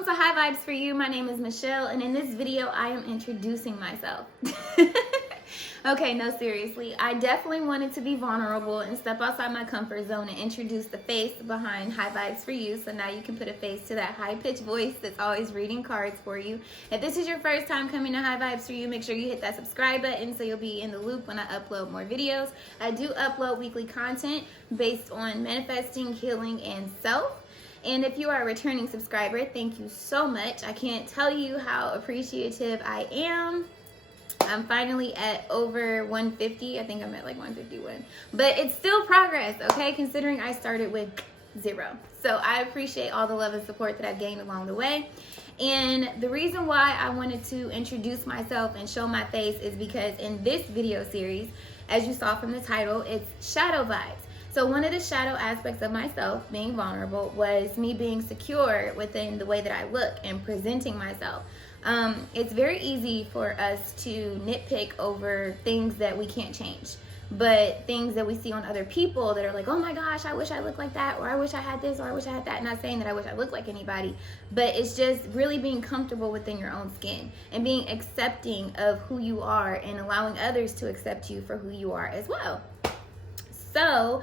Welcome to High Vibes for You. My name is Michelle, and in this video, I am introducing myself. Okay, no, seriously. I definitely wanted to be vulnerable and step outside my comfort zone and introduce the face behind High Vibes for You, so now you can put a face to that high-pitched voice that's always reading cards for you. If this is your first time coming to High Vibes for You, make sure you hit that subscribe button so you'll be in the loop when I upload more videos. I do upload weekly content based on manifesting, healing, and self. And if you are a returning subscriber, thank you so much. I can't tell you how appreciative I am. I'm finally at over 150. I think I'm at like 151. But it's still progress, okay? Considering I started with 0. So I appreciate all the love and support that I've gained along the way. And the reason why I wanted to introduce myself and show my face is because in this video series, as you saw from the title, it's shadow vibes. So one of the shadow aspects of myself, being vulnerable, was me being secure within the way that I look and presenting myself. It's very easy for us to nitpick over things that we can't change, but things that we see on other people that are like, oh my gosh, I wish I looked like that, or I wish I had this, or I wish I had that. Not saying that I wish I looked like anybody, but it's just really being comfortable within your own skin and being accepting of who you are and allowing others to accept you for who you are as well. So,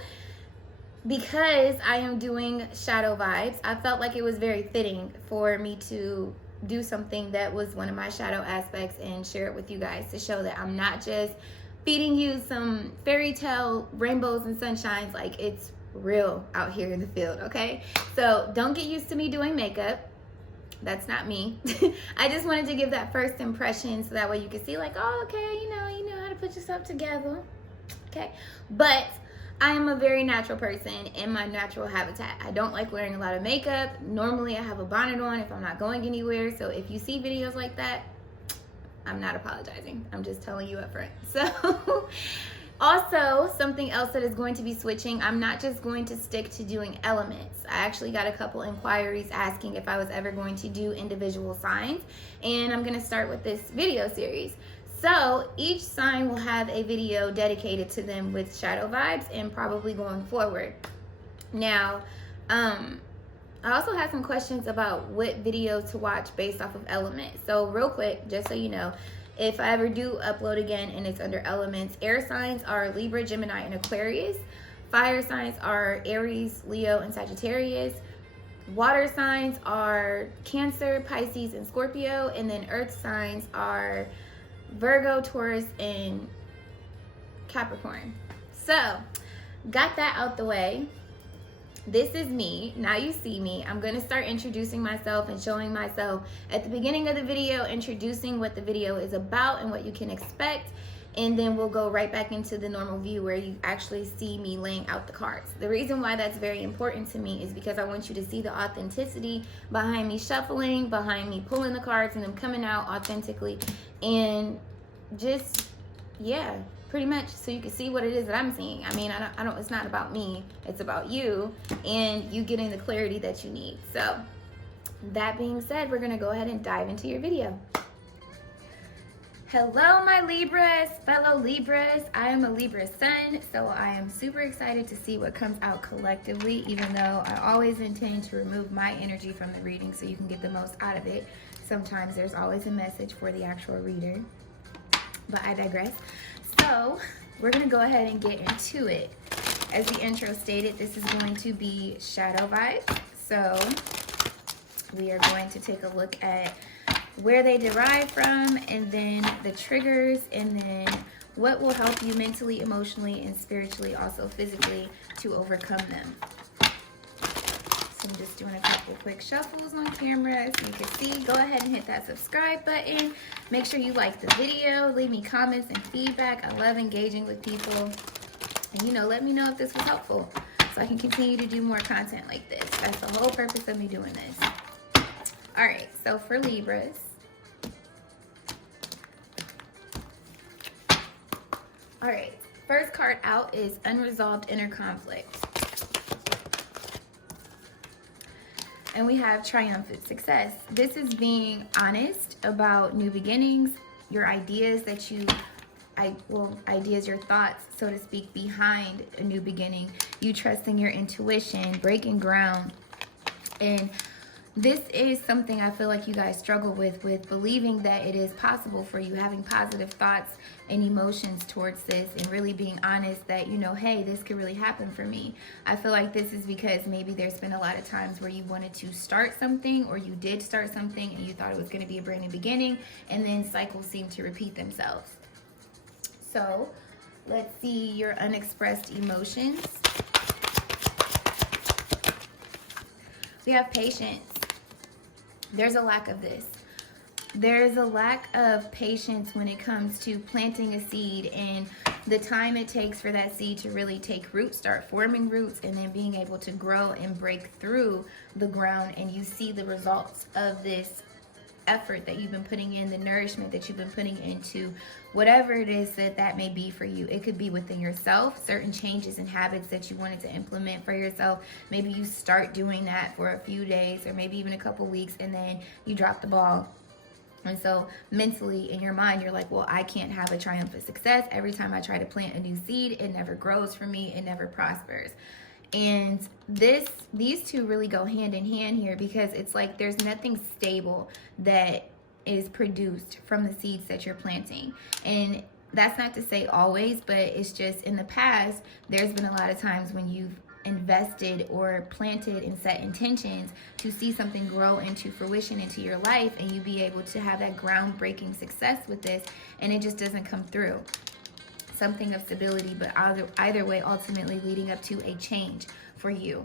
because I am doing shadow vibes, I felt like it was very fitting for me to do something that was one of my shadow aspects and share it with you guys to show that I'm not just feeding you some fairy tale rainbows and sunshines. Like, it's real out here in the field, okay? So don't get used to me doing makeup. That's not me. I just wanted to give that first impression so that way you can see like, oh, okay, you know how to put yourself together, okay? But I am a very natural person in my natural habitat. I don't like wearing a lot of makeup. Normally I have a bonnet on if I'm not going anywhere. So if you see videos like that, I'm not apologizing. I'm just telling you up front. So also something else that is going to be switching, I'm not just going to stick to doing elements. I actually got a couple inquiries asking if I was ever going to do individual signs, and I'm going to start with this video series. So each sign will have a video dedicated to them with shadow vibes and probably going forward. Now, I also had some questions about what video to watch based off of elements. So real quick, just so you know, if I ever do upload again and it's under elements, air signs are Libra, Gemini, and Aquarius. Fire signs are Aries, Leo, and Sagittarius. Water signs are Cancer, Pisces, and Scorpio. And then earth signs are Virgo, Taurus, and Capricorn. So, got that out the way. This is me. Now you see me. I'm going to start introducing myself and showing myself at the beginning of the video, introducing what the video is about and what you can expect. And then we'll go right back into the normal view where you actually see me laying out the cards. The reason why that's very important to me is because I want you to see the authenticity behind me shuffling, behind me pulling the cards and them coming out authentically. And just, yeah, pretty much so you can see what it is that I'm seeing. I mean, I don't, it's not about me. It's about you and you getting the clarity that you need. So that being said, we're going to go ahead and dive into your video. Hello, my Libras, fellow Libras. I am a Libra sun, so I am super excited to see what comes out collectively, even though I always intend to remove my energy from the reading so you can get the most out of it. Sometimes there's always a message for the actual reader, but I digress. So we're gonna go ahead and get into it. As the intro stated, this is going to be shadow vibes. So we are going to take a look at where they derive from, and then the triggers, and then what will help you mentally, emotionally, and spiritually, also physically, to overcome them. So I'm just doing a couple quick shuffles on camera so you can see. Go ahead and hit that subscribe button. Make sure you like the video. Leave me comments and feedback. I love engaging with people. And let me know if this was helpful so I can continue to do more content like this. That's the whole purpose of me doing this. All right, so for Libras, all right, first card out is unresolved inner conflict. And we have triumphant success. This is being honest about new beginnings, your ideas that ideas, your thoughts, so to speak, behind a new beginning. You trusting your intuition, breaking ground, and This is something I feel like you guys struggle with believing that it is possible for you, having positive thoughts and emotions towards this, and really being honest that, you know, hey, this could really happen for me. I feel like this is because maybe there's been a lot of times where you wanted to start something, or you did start something and you thought it was going to be a brand new beginning, and then cycles seem to repeat themselves. So let's see your unexpressed emotions. We have patience. There's a lack of this. There's a lack of patience when it comes to planting a seed and the time it takes for that seed to really take root, start forming roots, and then being able to grow and break through the ground, and you see the results of this effort that you've been putting in, the nourishment that you've been putting into whatever it is that may be for you. It could be within yourself, certain changes and habits that you wanted to implement for yourself. Maybe you start doing that for a few days or maybe even a couple weeks, and then you drop the ball. And so mentally in your mind, you're like, well, I can't have a triumphant success. Every time I try to plant a new seed, it never grows for me. It never prospers. And these two really go hand in hand here, because it's like there's nothing stable that is produced from the seeds that you're planting. And that's not to say always, but it's just in the past, there's been a lot of times when you've invested or planted and set intentions to see something grow into fruition into your life, and you be able to have that groundbreaking success with this, and it just doesn't come through. Something of stability, but either way, ultimately leading up to a change for you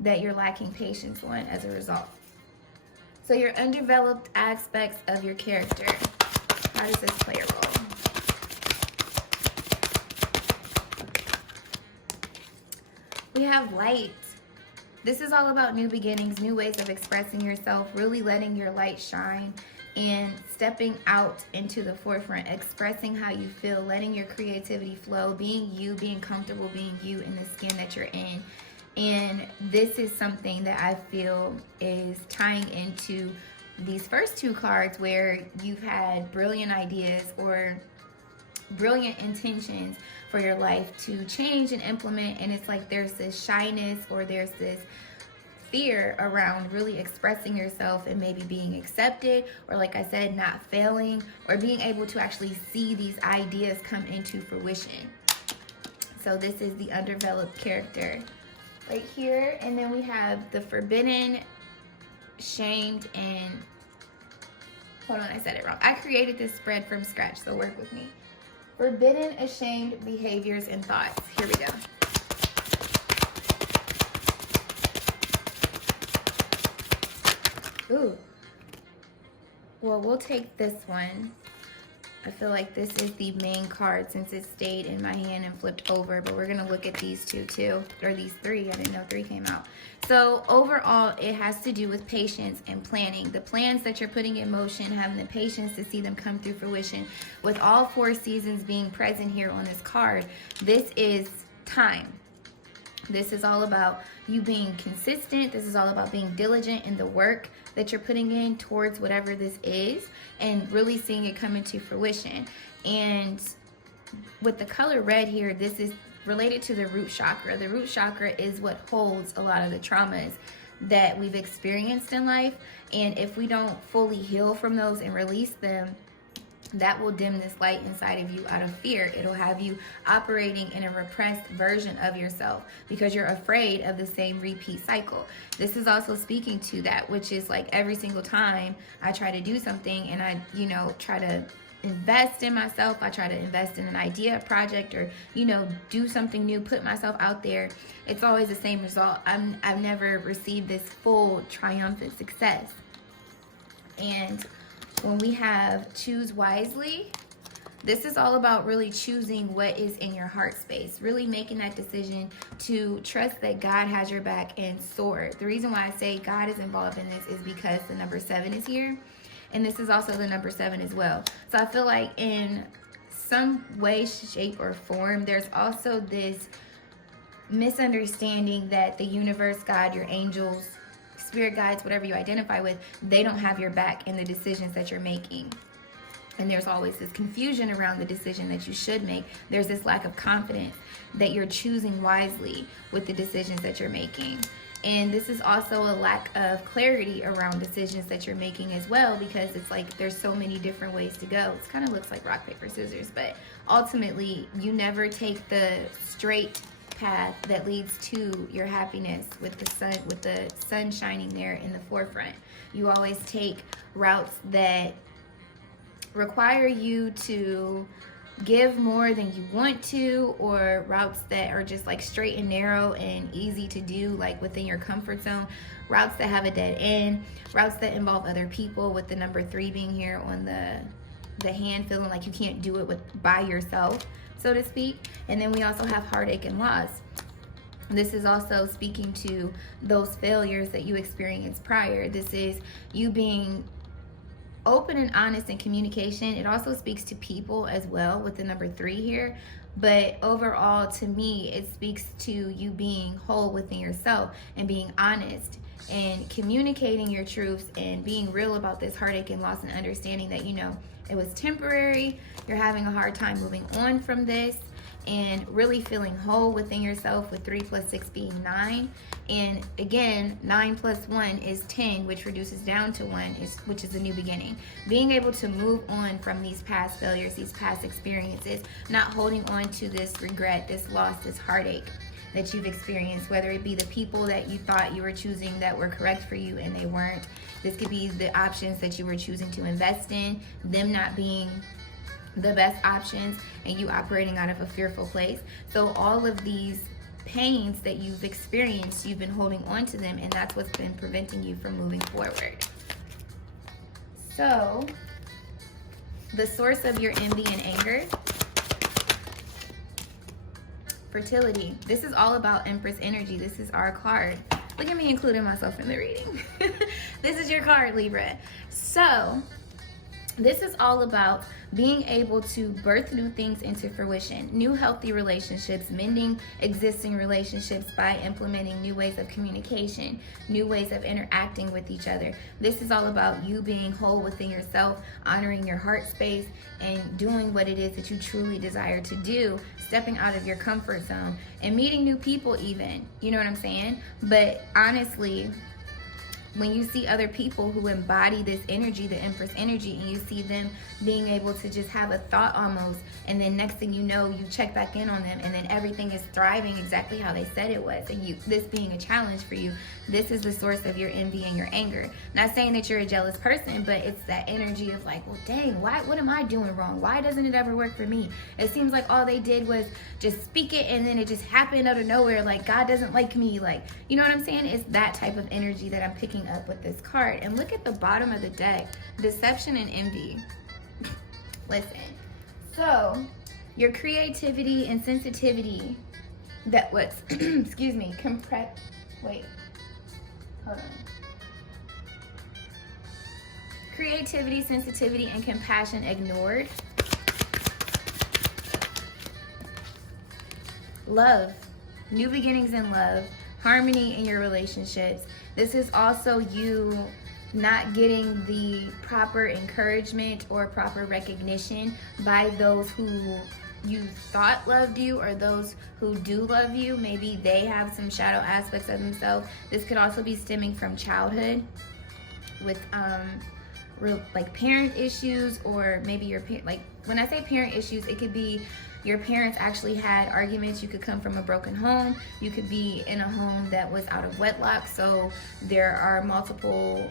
that you're lacking patience on as a result. So your undeveloped aspects of your character, how does this play a role? We have light. This is all about new beginnings, new ways of expressing yourself, really letting your light shine and stepping out into the forefront, expressing how you feel, letting your creativity flow, being you, being comfortable being you in the skin that you're in. And this is something that I feel is tying into these first two cards, where you've had brilliant ideas or brilliant intentions for your life to change and implement, and it's like there's this shyness or there's this fear around really expressing yourself and maybe being accepted, or like I said, not failing, or being able to actually see these ideas come into fruition. So this is the undeveloped character right here. And then we have the forbidden, shamed, and hold on, I said it wrong. I created this spread from scratch, so work with me. Forbidden, ashamed behaviors and thoughts. Here we go. Ooh. Well, we'll take this one. I feel like this is the main card since it stayed in my hand and flipped over, but we're going to look at these two too, or these three. I didn't know three came out. So overall, it has to do with patience and planning. The plans that you're putting in motion, having the patience to see them come through fruition. With all four seasons being present here on this card, this is time. This is all about you being consistent. This is all about being diligent in the work that you're putting in towards whatever this is, and really seeing it come into fruition. And with the color red here, this is related to the root chakra. The root chakra is what holds a lot of the traumas that we've experienced in life. And if we don't fully heal from those and release them, that will dim this light inside of you out of fear. It'll have you operating in a repressed version of yourself because you're afraid of the same repeat cycle. This is also speaking to that, which is like every single time I try to do something and I, try to invest in myself, I try to invest in an idea, a project, or, do something new, put myself out there, it's always the same result. I've never received this full triumphant success. And when we have choose wisely, this is all about really choosing what is in your heart space, really making that decision to trust that God has your back and soar. The reason why I say God is involved in this is because the number 7 is here, and this is also the number 7 as well. So I feel like in some way, shape, or form, there's also this misunderstanding that the universe, God, your angels, spirit guides, whatever you identify with, they don't have your back in the decisions that you're making. And there's always this confusion around the decision that you should make. There's this lack of confidence that you're choosing wisely with the decisions that you're making. And this is also a lack of clarity around decisions that you're making as well, because it's like there's so many different ways to go. It kind of looks like rock, paper, scissors, but ultimately you never take the straight path that leads to your happiness with the sun shining there in the forefront. You always take routes that require you to give more than you want to, or routes that are just like straight and narrow and easy to do, like within your comfort zone, routes that have a dead end, routes that involve other people, with the number 3 being here on the hand, feeling like you can't do it by yourself, so to speak. And then we also have heartache and loss. This is also speaking to those failures that you experienced prior. This is you being open and honest in communication. It also speaks to people as well with the number 3 here. But overall, to me, it speaks to you being whole within yourself and being honest and communicating your truths and being real about this heartache and loss, and understanding that, you know, it was temporary. You're having a hard time moving on from this, and really feeling whole within yourself, with 3 plus 6 being 9. And again, 9 plus 1 is 10, which reduces down to 1, which is a new beginning. Being able to move on from these past failures, these past experiences, not holding on to this regret, this loss, this heartache that you've experienced, whether it be the people that you thought you were choosing that were correct for you and they weren't. This could be the options that you were choosing to invest in, them not being the best options, and you operating out of a fearful place. So all of these pains that you've experienced, you've been holding on to them, and that's what's been preventing you from moving forward. So the source of your envy and anger. Fertility. This is all about Empress energy. This is our card. Look at me including myself in the reading. This is your card, Libra. So this is all about being able to birth new things into fruition, new healthy relationships, mending existing relationships by implementing new ways of communication, new ways of interacting with each other. This is all about you being whole within yourself, honoring your heart space, and doing what it is that you truly desire to do, stepping out of your comfort zone and meeting new people even. You know what I'm saying? But honestly, when you see other people who embody this energy, the Empress energy, and you see them being able to just have a thought almost, and then next thing you know, you check back in on them, and then everything is thriving exactly how they said it was, and this being a challenge for you, this is the source of your envy and your anger. Not saying that you're a jealous person, but it's that energy of like, well, dang, what am I doing wrong? Why doesn't it ever work for me? It seems like all they did was just speak it, and then it just happened out of nowhere, like God doesn't like me, like, you know what I'm saying? It's that type of energy that I'm picking up with this card. And look at the bottom of the deck, deception and envy. Listen, so your creativity and sensitivity that was excuse me, hold on. Creativity, sensitivity, and compassion ignored. Love, new beginnings in love, harmony in your relationships. This is also you not getting the proper encouragement or proper recognition by those who you thought loved you, or those who do love you. Maybe they have some shadow aspects of themselves. This could also be stemming from childhood with like parent issues, or maybe your parent, like when I say parent issues, it could be your parents actually had arguments. You could come from a broken home. You could be in a home that was out of wedlock. So there are multiple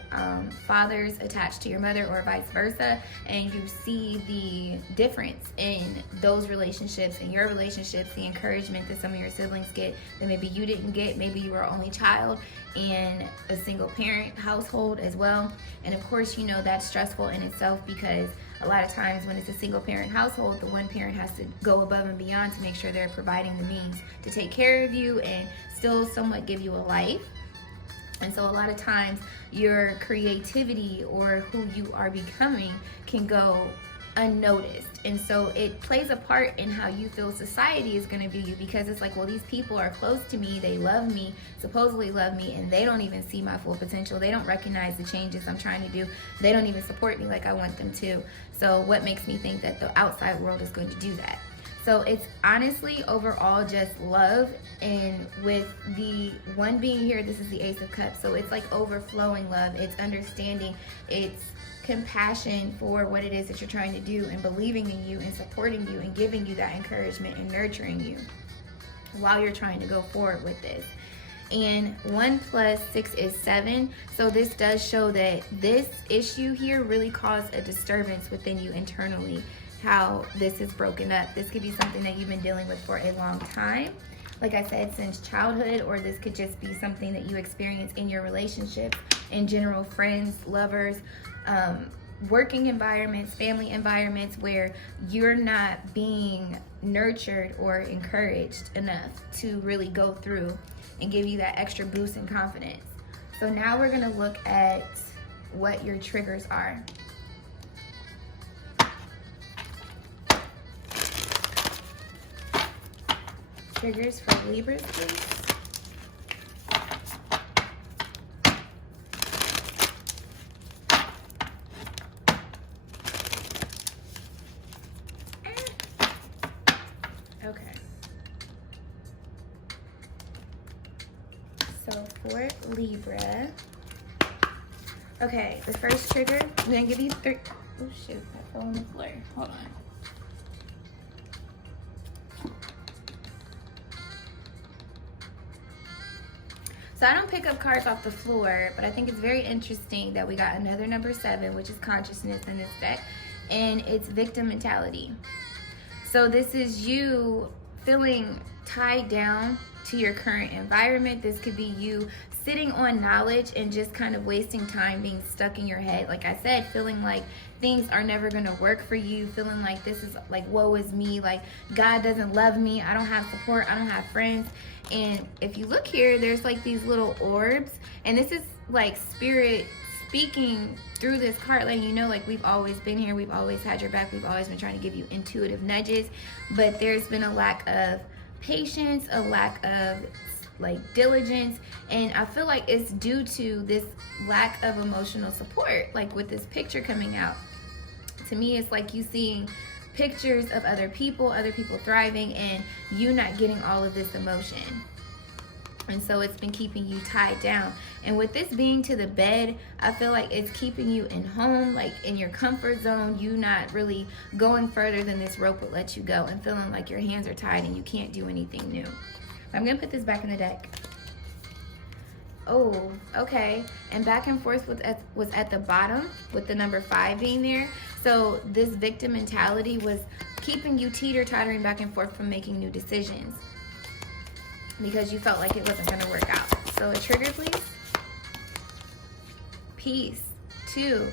fathers attached to your mother, or vice versa. And you see the difference in those relationships and your relationships, the encouragement that some of your siblings get that maybe you didn't get. Maybe you were only child in a single parent household as well. And of course, you know, that's stressful in itself, because a lot of times when it's a single parent household, the one parent has to go above and beyond to make sure they're providing the means to take care of you and still somewhat give you a life. And so a lot of times your creativity or who you are becoming can go unnoticed. And so it plays a part in how you feel society is going to view you, because it's like, well, these people are close to me, they love me, supposedly love me, and they don't even see my full potential. They don't recognize the changes I'm trying to do. They don't even support me like I want them to. So what makes me think that the outside world is going to do that? So it's honestly overall just love, and with the one being here, this is the Ace of Cups. So it's like overflowing love. It's understanding. It's compassion for what it is that you're trying to do, and believing in you and supporting you and giving you that encouragement and nurturing you while you're trying to go forward with this. And 1 + 6 is 7. So this does show that this issue here really caused a disturbance within you internally. How this is broken up. This could be something that you've been dealing with for a long time, like I said, since childhood, or this could just be something that you experience in your relationship in general, friends, lovers, working environments, family environments, where you're not being nurtured or encouraged enough to really go through and give you that extra boost in confidence. So now we're going to look at what your triggers are. Triggers for Libras, please. Okay. So for Libra, okay, the first trigger, I'm gonna give you 3. Oh shoot, that fell on the floor. Hold on. So I don't pick up cards off the floor, but I think it's very interesting that we got another number 7, which is consciousness in this deck, and it's victim mentality. So this is you feeling tied down to your current environment. This could be you sitting on knowledge and just kind of wasting time, being stuck in your head. Like I said, feeling like things are never going to work for you, feeling like this is like, woe is me, like God doesn't love me, I don't have support, I don't have friends. And if you look here, there's like these little orbs, and this is like spirit speaking through this card, letting you know, like, we've always been here, we've always had your back, we've always been trying to give you intuitive nudges, but there's been a lack of patience, a lack of like diligence, and I feel like it's due to this lack of emotional support. Like with this picture coming out, to me it's like you seeing pictures of other people thriving, and you not getting all of this emotion. And so it's been keeping you tied down. And with this being to the bed, I feel like it's keeping you in home, like in your comfort zone, you not really going further than this rope would let you go, and feeling like your hands are tied and you can't do anything new. I'm gonna put this back in the deck. Oh, okay. And back and forth was at the bottom, with the number 5 being there. So this victim mentality was keeping you teeter-tottering back and forth from making new decisions, because you felt like it wasn't going to work out. So a trigger, please. Peace. 2,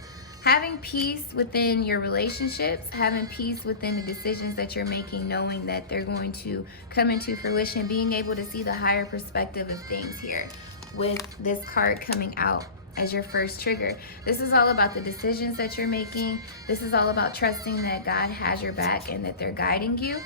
having peace within your relationships, having peace within the decisions that you're making, knowing that they're going to come into fruition, being able to see the higher perspective of things here with this card coming out as your first trigger. This is all about the decisions that you're making. This is all about trusting that God has your back and that they're guiding you,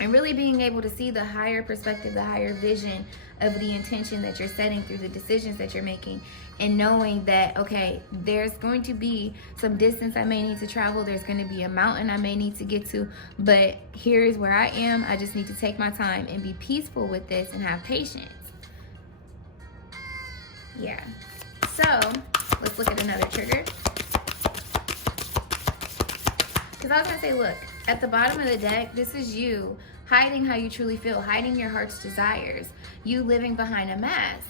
and really being able to see the higher perspective, the higher vision of the intention that you're setting through the decisions that you're making, and knowing that, okay, there's going to be some distance I may need to travel, there's going to be a mountain I may need to get to, but here's where I am. I just need to take my time and be peaceful with this and have patience. Yeah. So let's look at another trigger. Because I was going to say, look, at the bottom of the deck, this is you hiding how you truly feel, hiding your heart's desires, you living behind a mask.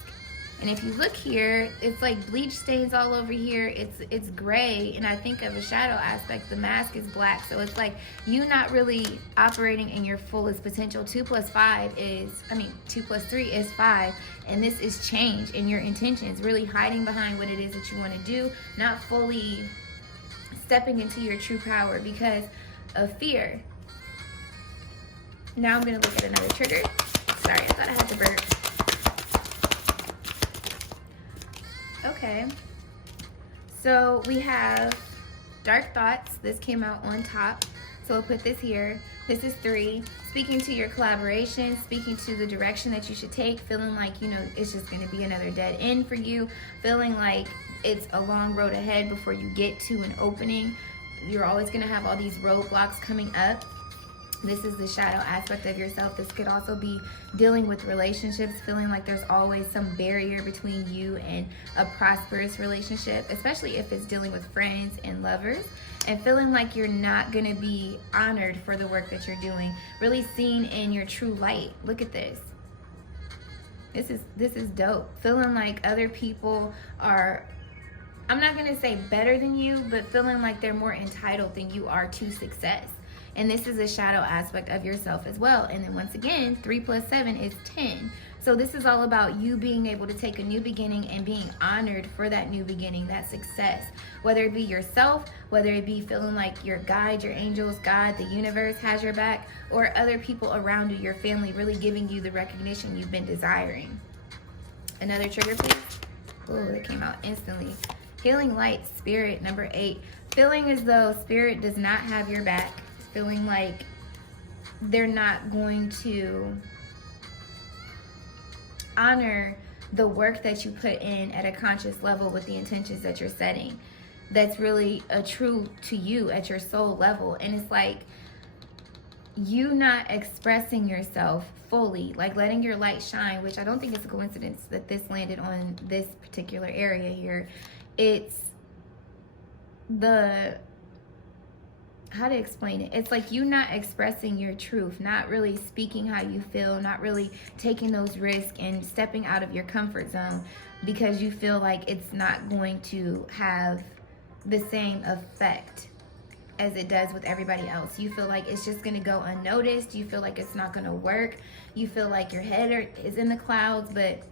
And if you look here, it's like bleach stains all over here. It's gray, and I think of a shadow aspect. The mask is black, so it's like you not really operating in your fullest potential. 2 + 5 is, 2 + 3 is 5, and this is change in your intentions, really hiding behind what it is that you want to do, not fully stepping into your true power because of fear. Now I'm going to look at another trigger. Sorry, I thought I had to burp. Okay, so we have dark thoughts. This came out on top, so we'll put this here. This is 3, speaking to your collaboration, speaking to the direction that you should take, feeling like, it's just going to be another dead end for you, feeling like it's a long road ahead before you get to an opening. You're always going to have all these roadblocks coming up. This is the shadow aspect of yourself. This could also be dealing with relationships, feeling like there's always some barrier between you and a prosperous relationship, especially if it's dealing with friends and lovers, and feeling like you're not going to be honored for the work that you're doing, really seen in your true light. Look at this. This is dope. Feeling like other people are, I'm not going to say better than you, but feeling like they're more entitled than you are to success. And this is a shadow aspect of yourself as well. And then once again, 3 + 7 is 10. So this is all about you being able to take a new beginning and being honored for that new beginning, that success. Whether it be yourself, whether it be feeling like your guide, your angels, God, the universe has your back, or other people around you, your family, really giving you the recognition you've been desiring. Another trigger, please. Oh, that came out instantly. Healing light, spirit, number 8. Feeling as though spirit does not have your back. Feeling like they're not going to honor the work that you put in at a conscious level with the intentions that you're setting. That's really a true to you at your soul level. And it's like you not expressing yourself fully, like letting your light shine, which I don't think it's a coincidence that this landed on this particular area here. It's the, how to explain it? It's like you not expressing your truth, not really speaking how you feel, not really taking those risks and stepping out of your comfort zone because you feel like it's not going to have the same effect as it does with everybody else. You feel like it's just going to go unnoticed. You feel like it's not going to work. You feel like your head is in the clouds, but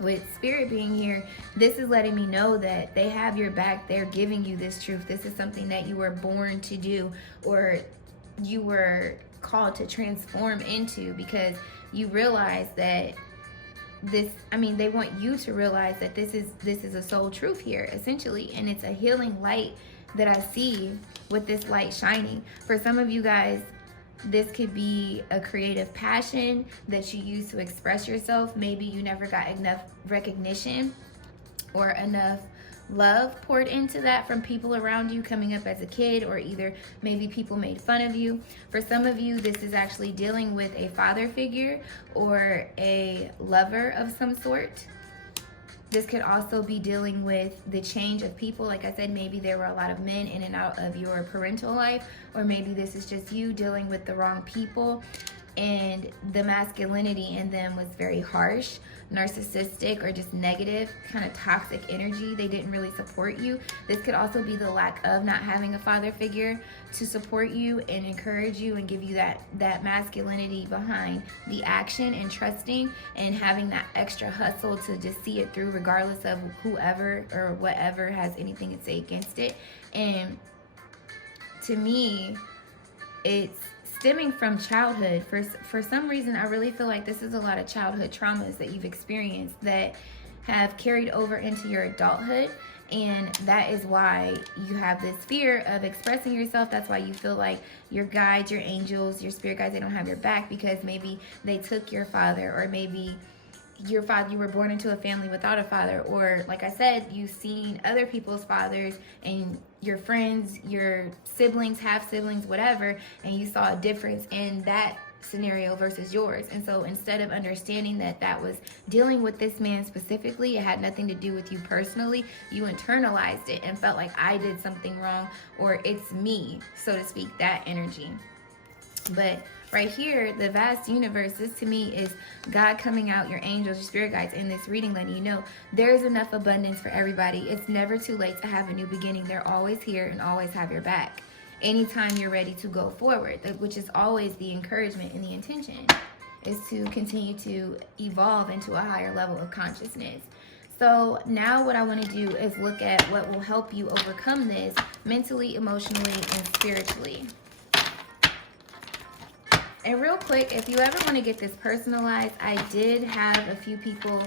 with spirit being here, this is letting me know that they have your back. They're giving you this truth. This is something that you were born to do, or you were called to transform into, because you realize that this, I mean, they want you to realize that this is a soul truth here, essentially, and it's a healing light that I see with this light shining. For some of you guys, this could be a creative passion that you use to express yourself. Maybe you never got enough recognition or enough love poured into that from people around you coming up as a kid, or either maybe people made fun of you. For some of you, this is actually dealing with a father figure or a lover of some sort. This could also be dealing with the change of people. Like I said, maybe there were a lot of men in and out of your parental life, or maybe this is just you dealing with the wrong people and the masculinity in them was very harsh, narcissistic, or just negative, kind of toxic energy. They didn't really support you. This could also be the lack of not having a father figure to support you and encourage you and give you that masculinity behind the action, and trusting and having that extra hustle to just see it through regardless of whoever or whatever has anything to say against it. And to me, it's stemming from childhood. For some reason, I really feel like this is a lot of childhood traumas that you've experienced that have carried over into your adulthood, and that is why you have this fear of expressing yourself. That's why you feel like your guides, your angels, your spirit guides, they don't have your back because maybe they took your father, or maybe your father, you were born into a family without a father, or like I said, you've seen other people's fathers and your friends, your siblings, half siblings, whatever, and you saw a difference in that scenario versus yours. And so instead of understanding that that was dealing with this man specifically, it had nothing to do with you personally, you internalized it and felt like I did something wrong, or it's me, so to speak, that energy. But right here, the vast universe, this to me is God coming out, your angels, your spirit guides in this reading, letting you know there's enough abundance for everybody. It's never too late to have a new beginning. They're always here and always have your back anytime you're ready to go forward, which is always the encouragement and the intention, is to continue to evolve into a higher level of consciousness. So now what I want to do is look at what will help you overcome this mentally, emotionally, and spiritually. And real quick, if you ever want to get this personalized, I did have a few people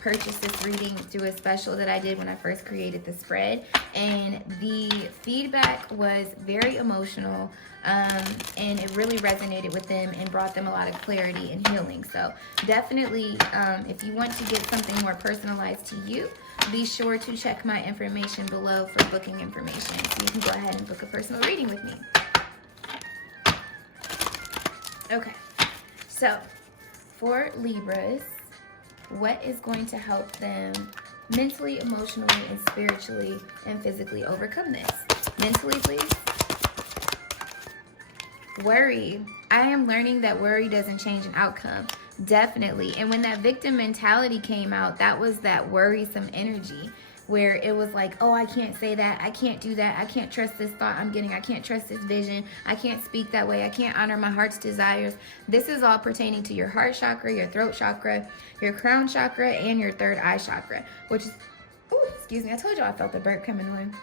purchase this reading through a special that I did when I first created the spread. And the feedback was very emotional, and it really resonated with them and brought them a lot of clarity and healing. So definitely, if you want to get something more personalized to you, be sure to check my information below for booking information. So you can go ahead and book a personal reading with me. Okay, so for Libras, what is going to help them mentally, emotionally, and spiritually and physically overcome this? Mentally, please. Worry. I am learning that worry doesn't change an outcome. Definitely. And when that victim mentality came out, that was that worrisome energy where it was like, oh, I can't say that. I can't do that. I can't trust this thought I'm getting. I can't trust this vision. I can't speak that way. I can't honor my heart's desires. This is all pertaining to your heart chakra, your throat chakra, your crown chakra, and your third eye chakra, which is, oh, excuse me. I told you I felt the burp coming on.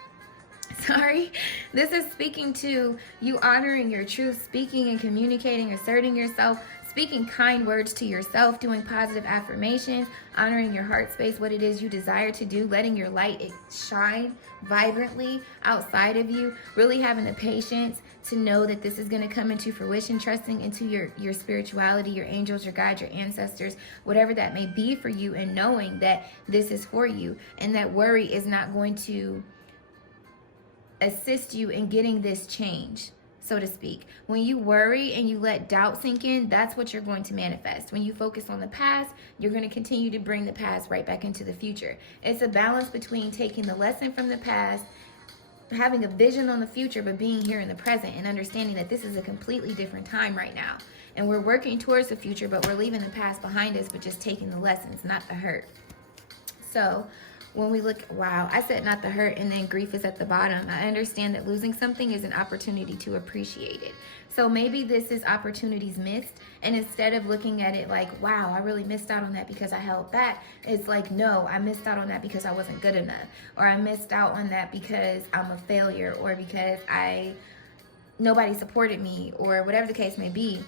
Sorry. This is speaking to you honoring your truth, speaking and communicating, asserting yourself, speaking kind words to yourself, doing positive affirmations, honoring your heart space, what it is you desire to do, letting your light shine vibrantly outside of you, really having the patience to know that this is going to come into fruition, trusting into your spirituality, your angels, your guides, your ancestors, whatever that may be for you, and knowing that this is for you and that worry is not going to assist you in getting this change, so to speak. When you worry and you let doubt sink in, that's what you're going to manifest. When you focus on the past, you're going to continue to bring the past right back into the future. It's a balance between taking the lesson from the past, having a vision on the future, but being here in the present and understanding that this is a completely different time right now. And we're working towards the future, but we're leaving the past behind us, but just taking the lessons, not the hurt. So when we look, wow, I said not the hurt, and then grief is at the bottom. I understand that losing something is an opportunity to appreciate it. So maybe this is opportunities missed, and instead of looking at it like, wow, I really missed out on that because I held back, it's like, no, I missed out on that because I wasn't good enough, or I missed out on that because I'm a failure, or because nobody supported me, or whatever the case may be.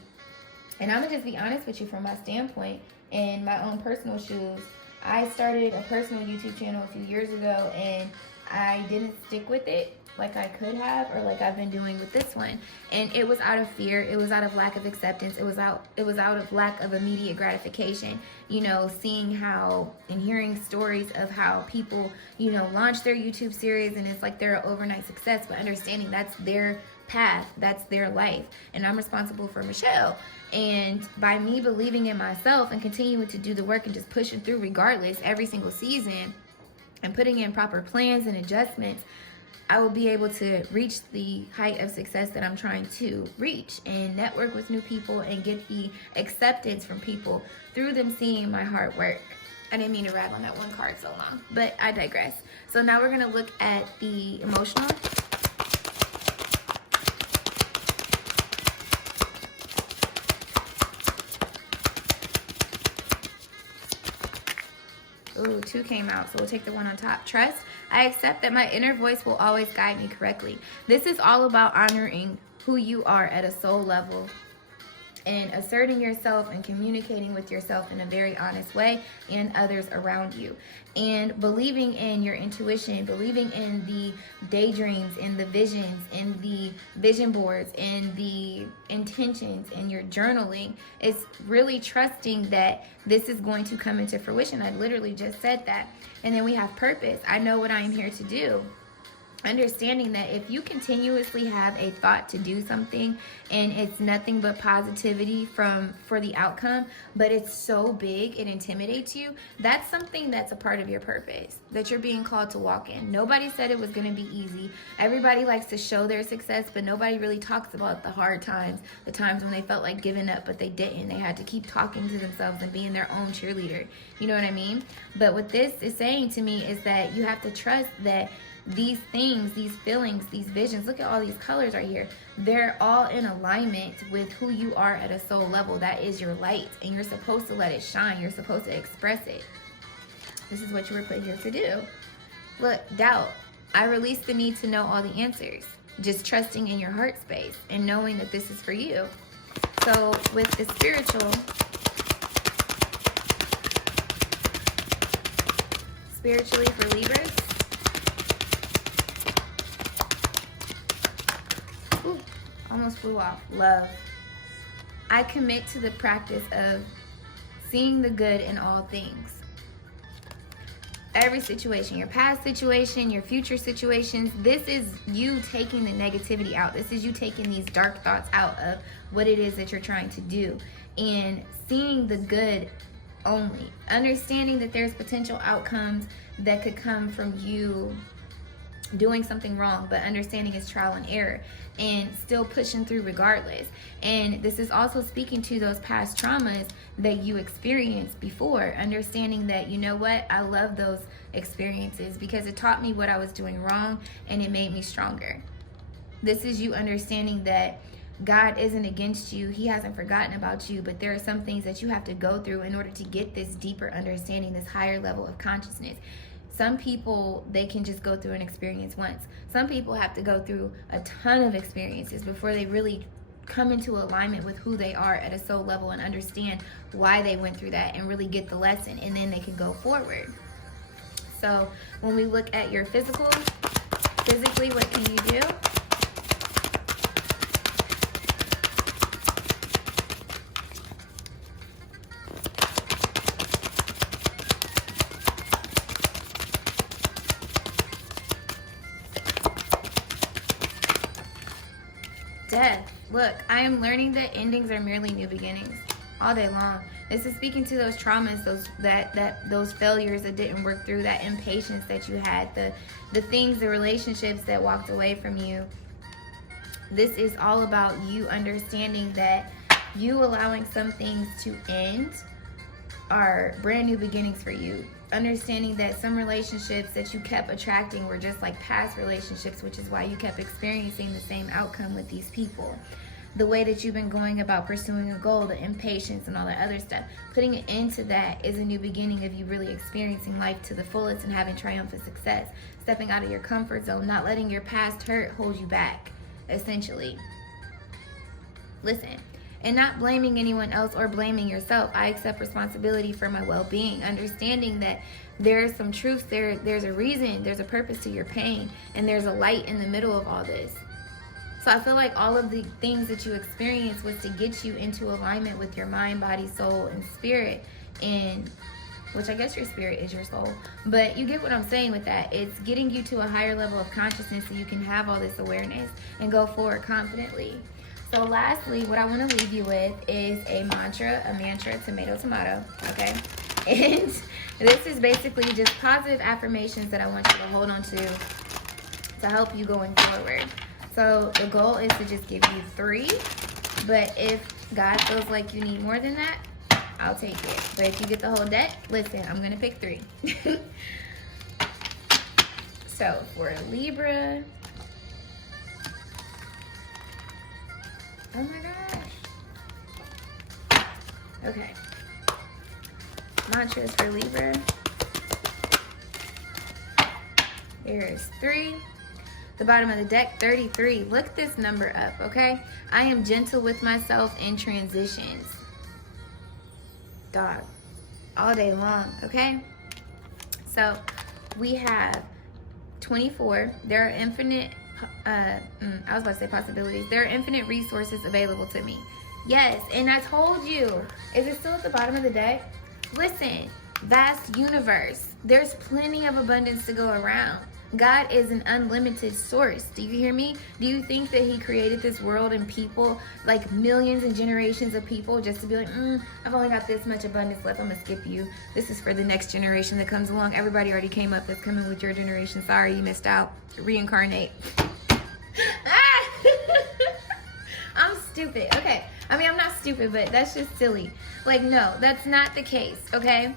And I'm gonna just be honest with you from my standpoint, in my own personal shoes. I started a personal YouTube channel a few years ago, and I didn't stick with it like I could have, or like I've been doing with this one. And it was out of fear. It was out of lack of acceptance. It was out of lack of immediate gratification. You know, seeing how and hearing stories of how people, you know, launch their YouTube series and it's like they're an overnight success, but understanding that's their path, that's their life, and I'm responsible for Michelle. And by me believing in myself and continuing to do the work and just pushing through regardless every single season and putting in proper plans and adjustments, I will be able to reach the height of success that I'm trying to reach and network with new people and get the acceptance from people through them seeing my hard work. I didn't mean to rag on that one card so long, but I digress. So now we're going to look at the emotional. Ooh, 2 came out, so we'll take the one on top. Trust. I accept that my inner voice will always guide me correctly. This is all about honoring who you are at a soul level and asserting yourself and communicating with yourself in a very honest way and others around you. And believing in your intuition, believing in the daydreams and the visions and the vision boards and the intentions and your journaling is really trusting that this is going to come into fruition. I literally just said that. And then we have purpose. I know what I am here to do. Understanding that if you continuously have a thought to do something and it's nothing but positivity for the outcome, but it's so big it intimidates you, that's something that's a part of your purpose that you're being called to walk in. Nobody said it was going to be easy. Everybody likes to show their success, but nobody really talks about the hard times, the times when they felt like giving up but they didn't. They had to keep talking to themselves and being their own cheerleader. You know what I mean? But what this is saying to me is that you have to trust that these things, these feelings, these visions, look at all these colors right here. They're all in alignment with who you are at a soul level. That is your light, and you're supposed to let it shine. You're supposed to express it. This is what you were put here to do. Look, doubt. I release the need to know all the answers. Just trusting in your heart space and knowing that this is for you. So with the spiritual spiritually for Libras, almost flew off. Love. I commit to the practice of seeing the good in all things. Every situation, your past situation, your future situations, this is you taking the negativity out. This is you taking these dark thoughts out of what it is that you're trying to do and seeing the good only. Understanding that there's potential outcomes that could come from you doing something wrong, but understanding it's trial and error and still pushing through regardless. And this is also speaking to those past traumas that you experienced before, understanding that, you know what, I love those experiences because it taught me what I was doing wrong and it made me stronger. This is you understanding that God isn't against you. He hasn't forgotten about you, but there are some things that you have to go through in order to get this deeper understanding, this higher level of consciousness. Some people, they can just go through an experience once. Some people have to go through a ton of experiences before they really come into alignment with who they are at a soul level and understand why they went through that and really get the lesson, and then they can go forward. So when we look at your physically, what can you do? Death. Look, I am learning that endings are merely new beginnings all day long. This is speaking to those traumas, those failures that didn't work through, that impatience that you had, the things, the relationships that walked away from you. This is all about you understanding that you allowing some things to end are brand new beginnings for you. Understanding that some relationships that you kept attracting were just like past relationships, which is why you kept experiencing the same outcome with these people. The way that you've been going about pursuing a goal, the impatience and all that other stuff, putting an end to that is a new beginning of you really experiencing life to the fullest and having triumphant success. Stepping out of your comfort zone, not letting your past hurt hold you back, essentially. Listen. And not blaming anyone else or blaming yourself. I accept responsibility for my well-being, understanding that there's some truth there, there's a reason, there's a purpose to your pain, and there's a light in the middle of all this. So I feel like all of the things that you experienced was to get you into alignment with your mind, body, soul, and spirit, and which I guess your spirit is your soul. But you get what I'm saying with that. It's getting you to a higher level of consciousness so you can have all this awareness and go forward confidently. So lastly, what I want to leave you with is a mantra, tomato, okay? And this is basically just positive affirmations that I want you to hold on to help you going forward. So the goal is to just give you 3, but if God feels like you need more than that, I'll take it. But if you get the whole deck, listen, I'm going to pick 3. So for Libra... Oh my gosh. Okay. Mantras for Libra. Here's 3. The bottom of the deck, 33. Look this number up, okay? I am gentle with myself in transitions. Dog. All day long, okay? So we have 24. There are infinite I was about to say possibilities. There are infinite resources available to me. Yes, and I told you. Is it still at the bottom of the deck? Listen, vast universe. There's plenty of abundance to go around. God is an unlimited source. Do you hear me? Do you think that he created this world and people, like millions and generations of people, just to be like, I've only got this much abundance left, I'm gonna skip you. This is for the next generation that comes along. Everybody already came up that's coming with your generation. Sorry, you missed out. Reincarnate. I'm stupid. Okay. I mean, I'm not stupid, but that's just silly. Like, no, that's not the case, okay?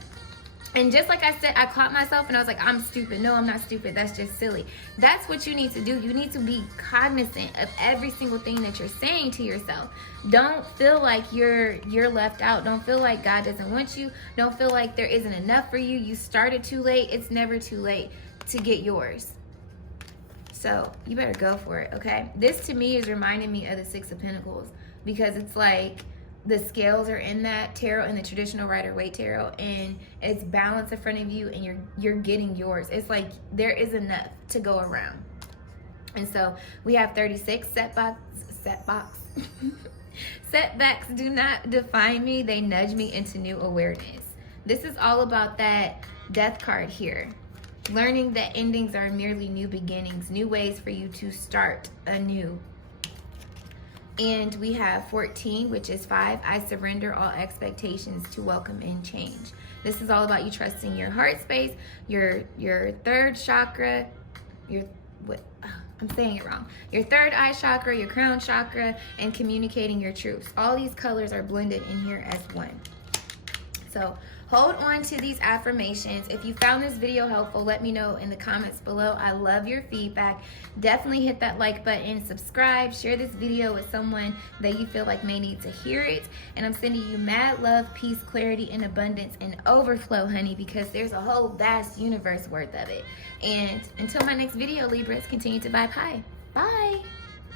And just like I said, I caught myself and I was like, I'm stupid. No, I'm not stupid. That's just silly. That's what you need to do. You need to be cognizant of every single thing that you're saying to yourself. Don't feel like you're left out. Don't feel like God doesn't want you. Don't feel like there isn't enough for you. You started too late. It's never too late to get yours. So you better go for it, okay? This to me is reminding me of the 6 of Pentacles, because it's like the scales are in that tarot, in the traditional Rider-Waite tarot, and it's balanced in front of you, and you're getting yours. It's like there is enough to go around. And so we have 36 setbacks. Setbacks do not define me. They nudge me into new awareness. This is all about that death card here. Learning that endings are merely new beginnings, new ways for you to start anew. And we have 14, which is 5. I surrender all expectations to welcome in change. This is all about you trusting your heart space, your third chakra, I'm saying it wrong. Your third eye chakra, your crown chakra, and communicating your truths. All these colors are blended in here as one. So hold on to these affirmations. If you found this video helpful, let me know in the comments below. I love your feedback. Definitely hit that like button, subscribe, share this video with someone that you feel like may need to hear it. And I'm sending you mad love, peace, clarity, and abundance and overflow, honey, because there's a whole vast universe worth of it. And until my next video, Libras, continue to vibe high. Bye.